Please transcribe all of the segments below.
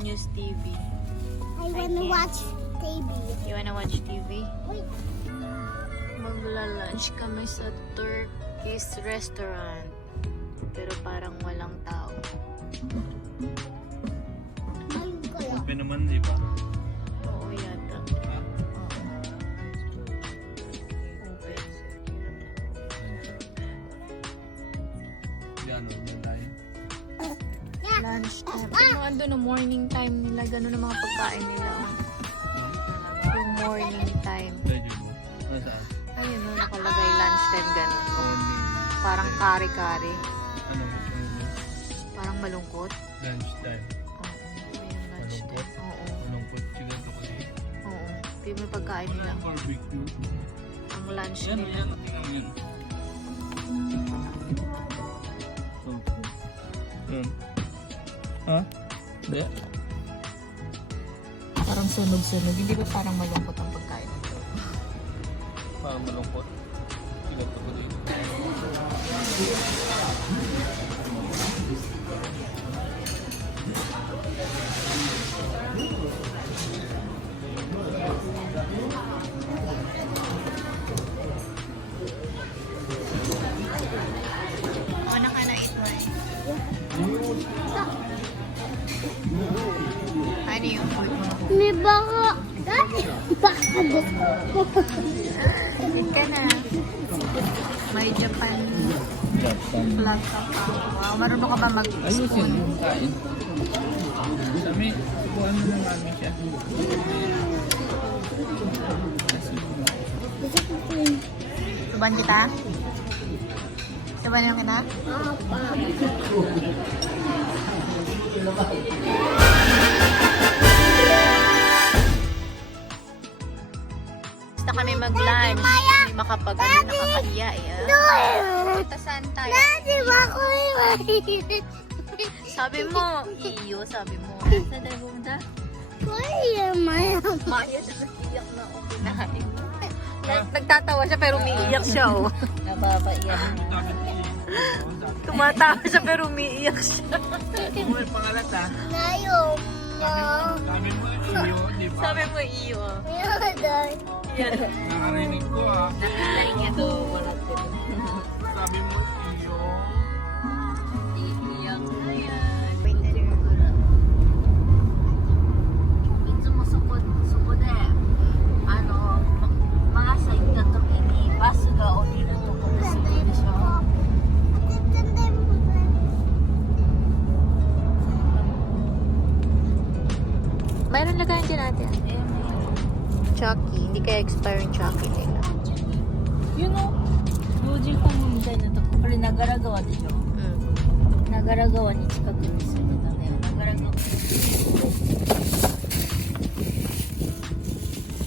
news TV. I wanna watch TV. You wanna watch TV? Wait. Magla-lunch kami sa Turkish restaurant. Pero parang walang tao. Ayun ko lang. Open naman, di ba? Oo yata. Ha? Open. Yan, open tayo. Lunch time. Ano ando no morning time nila. Ganun ang mga pagkain nila. Yung morning time. Medyo mo. Nasaan? Ayun no, nakalagay lunch time ganun. Morning. Parang kare-kare. Ano? Parang malungkot. Lunch time. Oo. Ayun, lunch Malungkot? time. Oo. Malungkot chicken to kasi. Oo. Ito yung pagkain nila. Barbecue. Ang lunch Yan, nila. yan. Tingnan mo yan. Yan. Ha? Hindi. Parang sunog-sunog. Hindi ba parang malungkot ang pagkain nito? Parang malungkot. Chicken to kasi. Ano ka na ito eh? Ano yung food mo? May baka. Baka gusto. Eat ka na. May Japan flag ka pa. Wow, marunong ka ba mag-spoon? yung kain. Kami, kukuhan mo ng mami siya. Suban kita? Suban yung kita? Basta kami mag-lunch. Hindi nakakahiya eh. Punta saan tayo? Daddy, bako yung Sabi mo, iyo, sabi mo. Saan tayo pumunta? Kuya, Maya. Maya, nag-iyak na ako kinain. Nagtatawa siya pero umiiyak siya oh. Nababaiyak. Tumatawa siya pero umiiyak siya. Uy, pangalat ha. Ngayon, Sabi mo iyo, di ba? Sabi mo iyo. Ngayon. Yan. Nakarinig ko ha. Nakita niya to, wala ko. Sabi mo iyo. Iiyak na yan. Wait, Ito mo sukod eh. Ano, mga sa ikatong ini, baso ga o nila to kung nasipin siya. mayroon lagayan din natin. Chucky. Hindi kaya expire yung Chucky nila. You know, Yoji ko moみたいなとこ、これ長良川でしょ。 長良川に近くに住んでたね。長良川。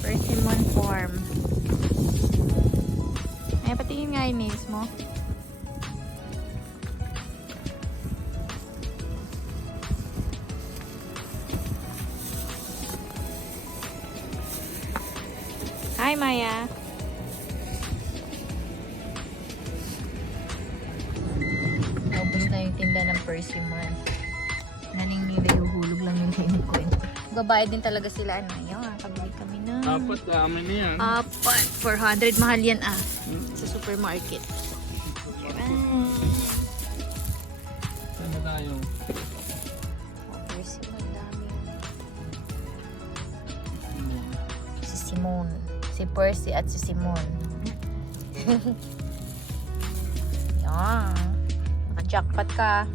Persimmon Farm. Ay, patingin nga yung nails mo. Hi, Maya. Naubos na yung tinda ng persimmon. Naning nila yung hulog lang yung coin. Babayad din talaga sila. Ano yun? Kabili kami na. Dapat amin na yan. Apat. 400. Mahal yan ah. Sa supermarket. Saan na tayo? Persimmon dami. Si Simon. Si Percy at si Simon. Yan. Naka-jackpot ka.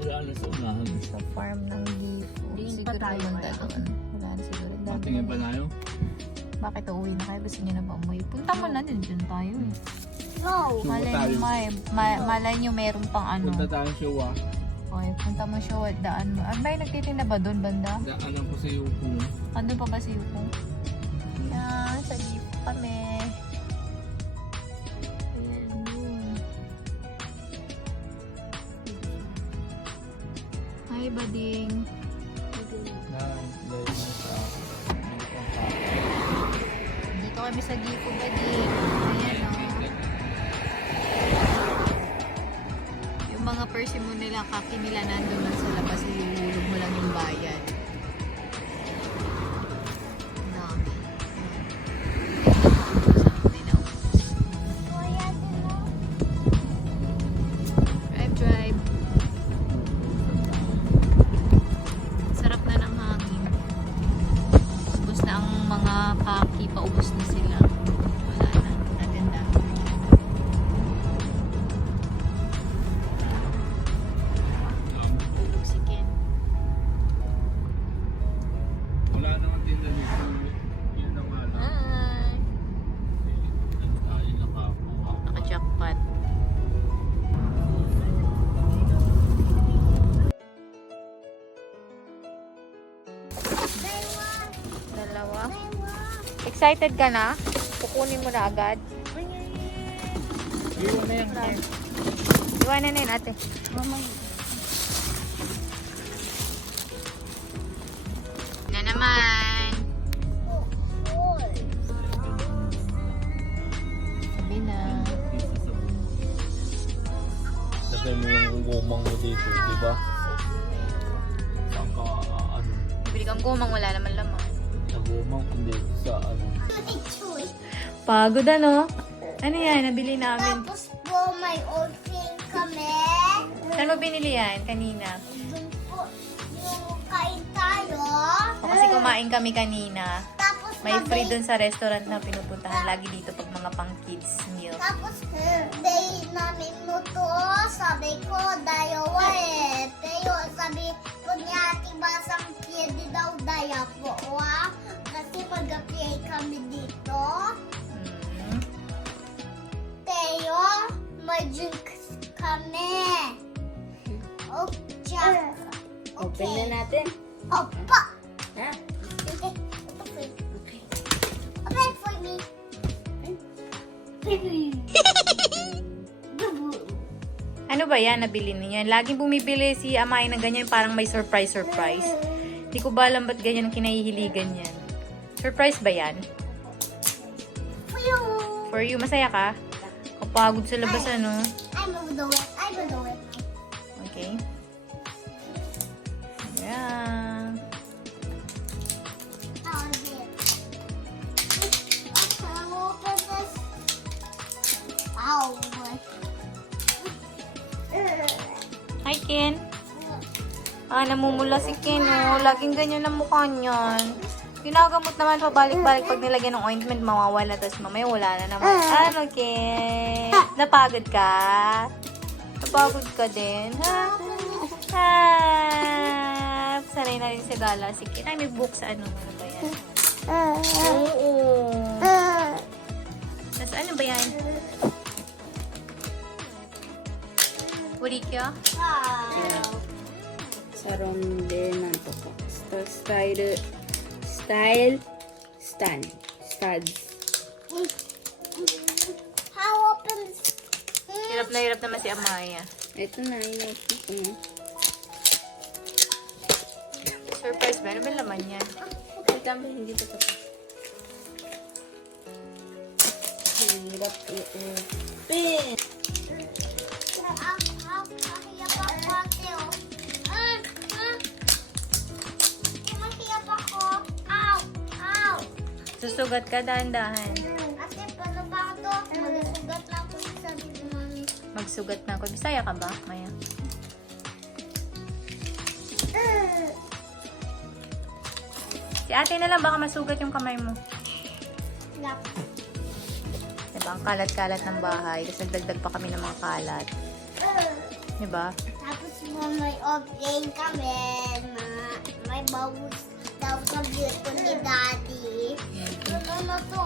Wala na sa unahan. Sa farm ng Gifu. Hindi Siguro pa tayo naman ngayon. doon. Wala na siguro. Dami Patingin pa na. tayo. Bakit uuwi na kayo? Gusto niyo na ba umuwi? Punta mo na din. Diyan tayo eh. No. Suwa Malay tayo. nyo, malay nyo meron pang ano. Punta tayo siya wa. Okay, punta mo siya. Daan mo. Ah, may nagtitinda ba doon banda? Daanan ko sa iyo kung Andun pa ba si Yukong? Yan, sa Gifu kami. Ayan, yun. Hi, bading. Dito kami sa Gifu, bading. Ayan, o. Yung mga persimmon nila, kaki nila nandun lang sa labas. Ihuhulog mo lang yung na magtinda dito. Yun ang alam. Hi! Tayo nakakuha. Naka-jackpot. Dalawa. Excited ka na? Kukunin mo na agad? Iwan na yan. Iwanan na yun, ate. Na naman. Sabi na. Lagay mo yung gumang mo dito, di ba? Saka, ano, Bili kang gumang, wala naman laman. sa gumang, hindi sa ano. Pagod ano? Ano yan? Nabili namin. Tapos po may old thing kami. Saan mo binili yan kanina? Doon po yung kain tayo. O kasi kumain kami kanina. Tapos May free dun sa restaurant na pinupuntahan lagi dito pag mga pang kids meal. Tapos day namin luto. Sabi ko dalawa eh. Pero sabi ko ni Ate Basang pwede daw daya po. Kasi mag-apply kami dito. Hmm. Pero may drinks kami. Okay. Open na natin. Opa! Ha? Okay. Open for me. Ano ba yan? Nabili niya. Laging bumibili si Amay ng ganyan parang may surprise. Hindi ko ba alam ba't ganyan ang kinahihiligan yan. Surprise ba yan? For you, masaya ka? Kapagod sa labas ano? I will do it. I will do it. Okay. Yeah. I'll do it. Okay, I'll open this. Ow. Hi, Ken. Namumula si Ken, oh. Laging ganyan ang mukha niyan. Ginagamot naman pabalik-balik pag nilagyan ng ointment, mawawala. Tapos mamaya wala na naman. Ano, Ken? Napagod ka? Napagod ka din, ha? Ha? Sanay na rin sa gala si Ken. Ay, may book sa ano. Ano ba yan? Oo. Tapos ano ba yan? Purikyo? Sarondeなんとかスタイルスタンstuds. How open this? Hirap naman si Amaya. Ito na, inopen ko na. Surprise ba? Ano ba laman yan? Wait lang, hindi pa tapos. Hirap i-open. Mahiyap ako, ate, oh. Mahiyap ako. Ow! Ow! Susugat ka, dahan-dahan. Ate, paano ba ito? Magsugat na ako sa sabi ni Mami. Magsugat na ako. Bisaya ka ba, Maya? Si ate na lang, baka masugat yung kamay mo. Lap. Diba, ang kalat-kalat ng bahay. Kasi nagdagdag pa kami ng mga kalat. Diba? Tapos po may opening kami na may bawus daw sa dito ni Daddy. Ano na to?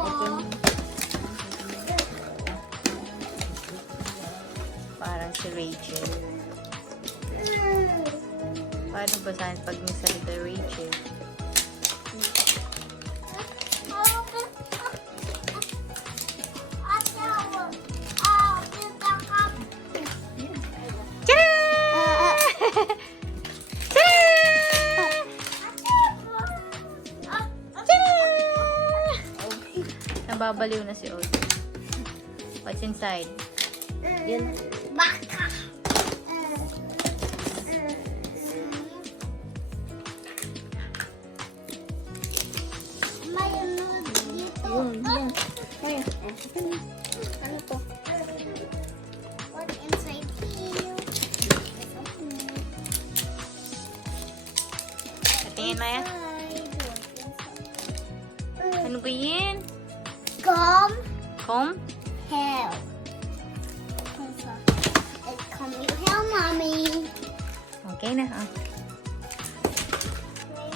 Parang si Rachel. Paano ba saan pag nagsalita Rachel? Nababaliw na si Old. What's inside? Yan. Baka. May ano dito. Yan. Kaya, open na. Ano to? What inside here? Patingin, Maya. Ano ba yan? Come Comb? here. Come here, Mommy. Okay na, ah.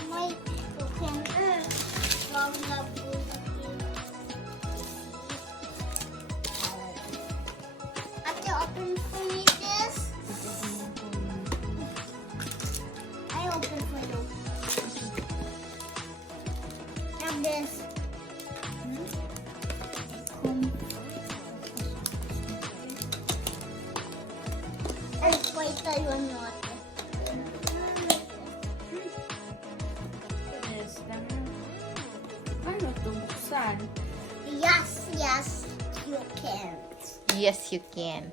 May token. this. Wait, Taiwan water. Yes lang. Ano ito? Buksan? Yes, you can. Yes, you can.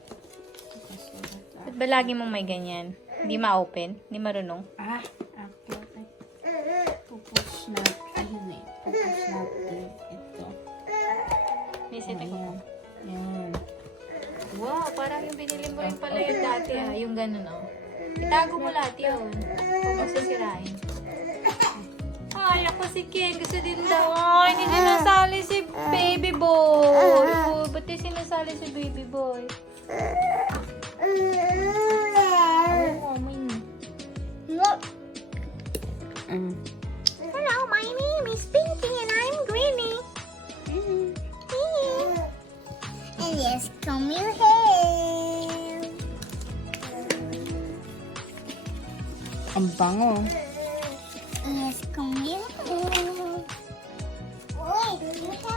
Ba't ba lagi mong may ganyan? Hindi ma-open? Hindi marunong? Ah, okay. Pupush na. Ayun eh. Pupush natin ito. Visit ko. Ayan. Yan. Wow, parang yung binili mo rin pala yung dati yung ganun Itago mo lahat yun. Huwag sisirain. Ay, ako si Ken. Gusto din daw. Ay, hindi sinasali si baby boy. Oh, ba't di sinasali si baby boy? Oh, may Look. Hello, my name is Pinky and I'm Greenie. And yes, comb your hair. Ang bango. Yes, comb your hair. Wait, you have